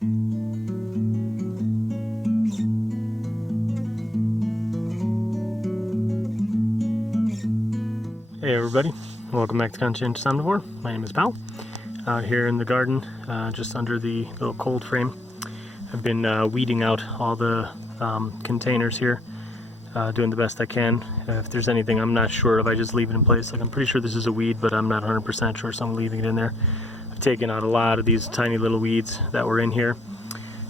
Hey everybody, welcome back to Conscientious Omnivore. My name is Pal. Out here in the garden, just under the little cold frame. I've been weeding out all the containers here, doing the best I can. If there's anything I'm not sure of, I just leave it in place. Like, I'm pretty sure this is a weed, but I'm not 100% sure, so I'm leaving it in there. I've taken out a lot of these tiny little weeds that were in here.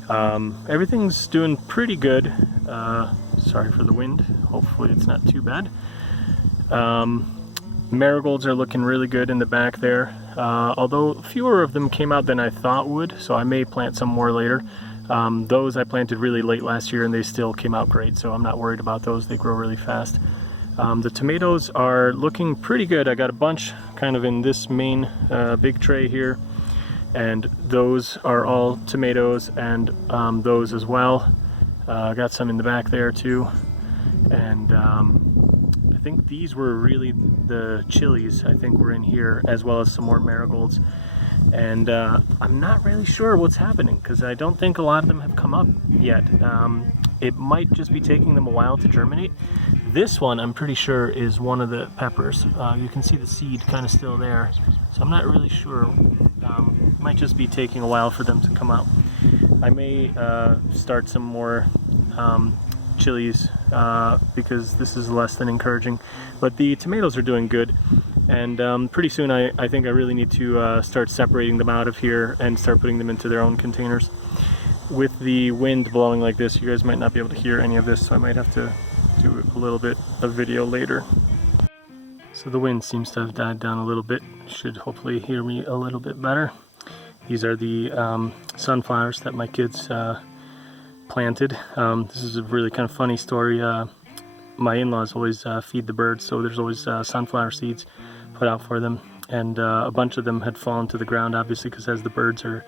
Everything's doing pretty good. Sorry for the wind. Hopefully it's not too bad. Marigolds are looking really good in the back there, although fewer of them came out than I thought would, so I may plant some more later. Those I planted really late last year and they still came out great, so I'm not worried about those. They grow really fast. The tomatoes are looking pretty good. I got a bunch kind of in this main big tray here, and those are all tomatoes, and those as well. I got some in the back there too, and I think these were really the chilies, I think, were in here, as well as some more marigolds. And I'm not really sure what's happening, because I don't think a lot of them have come up yet. It might just be taking them a while to germinate. This one, I'm pretty sure, is one of the peppers. You can see the seed kind of still there, so I'm not really sure. It might just be taking a while for them to come out. I may start some more chilies because this is less than encouraging, but the tomatoes are doing good, and pretty soon I think I really need to start separating them out of here and start putting them into their own containers. With the wind blowing like this, you guys might not be able to hear any of this, so I might have to do a little bit of video later. So the wind seems to have died down a little bit. Should hopefully hear me a little bit better. These are the sunflowers that my kids planted. This is a really kind of funny story. My in-laws always feed the birds, so there's always sunflower seeds put out for them, and a bunch of them had fallen to the ground, obviously, because as the birds are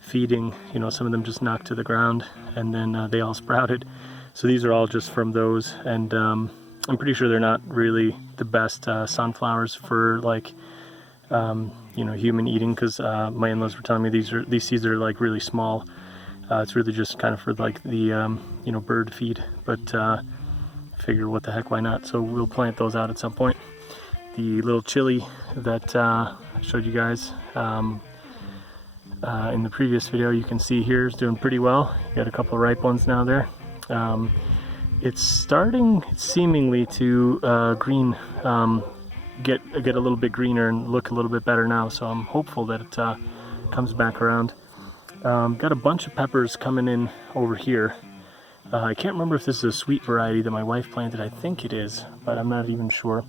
feeding, you know, some of them just knocked to the ground, and then they all sprouted. So these are all just from those, and I'm pretty sure they're not really the best sunflowers for, like, you know, human eating, because my in-laws were telling me these seeds are like really small. It's really just kind of for like the you know, bird feed, but figure what the heck, why not? So we'll plant those out at some point. The little chili that I showed you guys in the previous video, you can see here is doing pretty well. Got a couple of ripe ones now there. It's starting seemingly to green, get a little bit greener and look a little bit better now, so I'm hopeful that it comes back around. Got a bunch of peppers coming in over here. I can't remember if this is a sweet variety that my wife planted. I think it is, but I'm not even sure.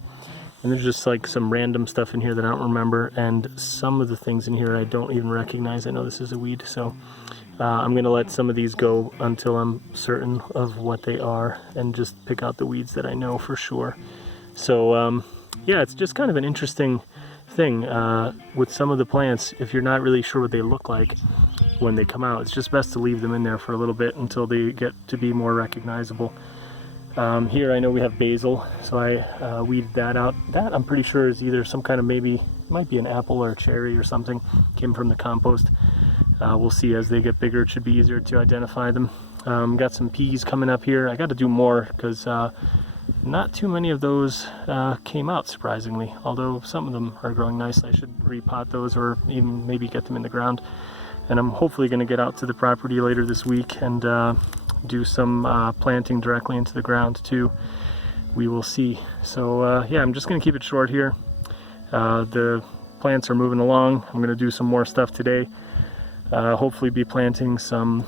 And there's just like some random stuff in here that I don't remember, and some of the things in here I don't even recognize. I know this is a weed, so I'm gonna let some of these go until I'm certain of what they are, and just pick out the weeds that I know for sure. So yeah, it's just kind of an interesting thing with some of the plants. If you're not really sure what they look like when they come out, it's just best to leave them in there for a little bit until they get to be more recognizable. Here I know we have basil, so I weeded that out. That I'm pretty sure is either some kind of, maybe might be an apple or a cherry or something, came from the compost. We'll see as they get bigger. It should be easier to identify them. Got some peas coming up here. I got to do more because not too many of those came out, surprisingly, although some of them are growing nicely. I should repot those, or even maybe get them in the ground. And I'm hopefully going to get out to the property later this week and do some planting directly into the ground too. We will see. So yeah, I'm just going to keep it short here. The plants are moving along. I'm going to do some more stuff today. Hopefully be planting some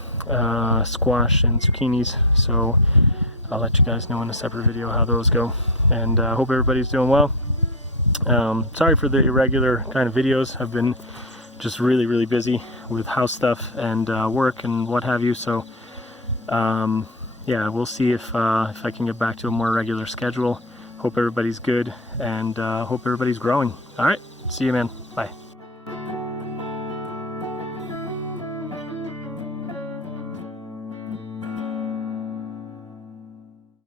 squash and zucchinis. So I'll let you guys know in a separate video how those go. And I hope everybody's doing well. Sorry for the irregular kind of videos. I've been just really busy with house stuff and work and what have you. So yeah, we'll see if I can get back to a more regular schedule. Hope everybody's good, and hope everybody's growing. All right, see you, man.